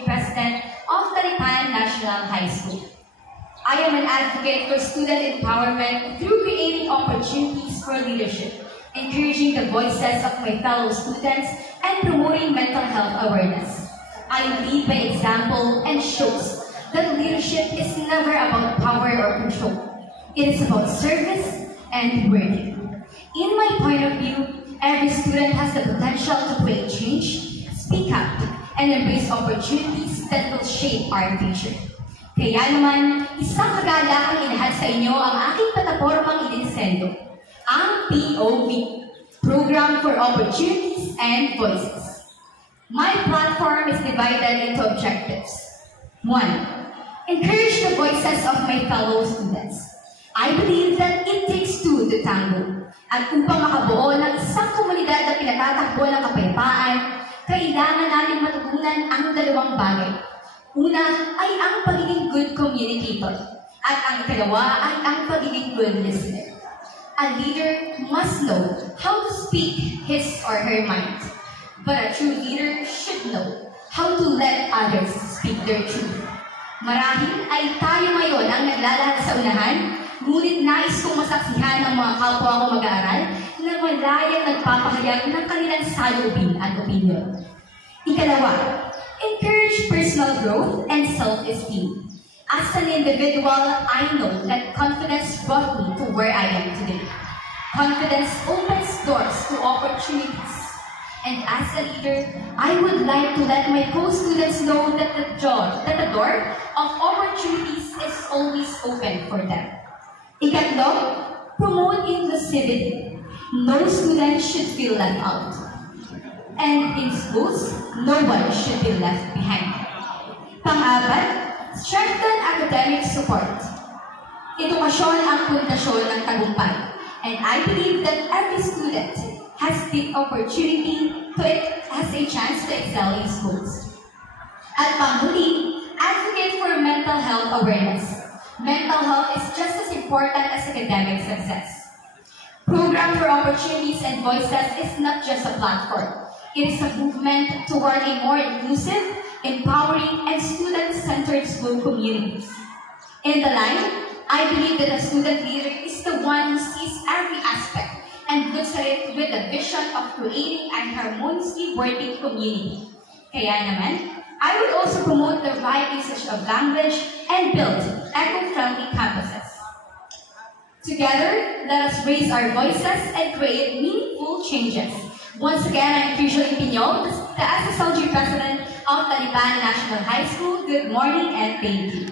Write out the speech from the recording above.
President of Talipan National High School. I am an advocate for student empowerment through creating opportunities for leadership, encouraging the voices of my fellow students, and promoting mental health awareness. I lead by example and shows that leadership is never about power or control. It is about service and work. In my point of view, every student has the potential to create change, speak up, and embrace opportunities that will shape our future. Kaya naman, isang kagalaang inahad sa inyo ang aking platapormang idinisendo, ang POV, Program for Opportunities and Voices. My platform is divided into objectives. 1. Encourage the voices of my fellow students. I believe that it takes two to tango. At upang makabuo ng isang komunidad na pinatatakbo ng kapayapaan, kailangan natin matutunan ang dalawang bagay. Una ay ang pagiging good communicator, at ang ikalawa ay ang pagiging good listener. A leader must know how to speak his or her mind, but a true leader should know how to let others speak their truth. Marahil ay tayo ngayon ang naglalahad sa unahan, ngunit nais kong masaksihan ng mga kapwa ko mag-aaral na malayang nagpapahayag ng kanilang salubin at opinion. Ikalawa, encourage personal growth and self-esteem. As an individual, I know that confidence brought me to where I am today. Confidence opens doors to opportunities. And as a leader, I would like to let my co-students know that the door of opportunities is always open for them. Ikatlo, promote inclusivity. No student should feel left out. And in schools, no one should be left behind. Pang-apat, strengthen academic support. Edukasyon ang pundasyon ng tagumpay. And I believe that every student has the opportunity has a chance to excel in schools. At panghuli, advocate for mental health awareness. Mental health is just as important as academic success. Program for Opportunities and Voices is not just a platform. It is a movement toward a more inclusive, empowering, and student-centered school communities. In the line, I believe that a student leader is the one who sees every aspect and looks at it with the vision of creating a harmoniously working community. Kaya naman, I would also promote the right usage of language and build eco-friendly campuses. Together, let us raise our voices and create meaningful changes. Once again, I'm Crucially Pinyol, the SSLG President of Talipan National High School. Good morning and thank you.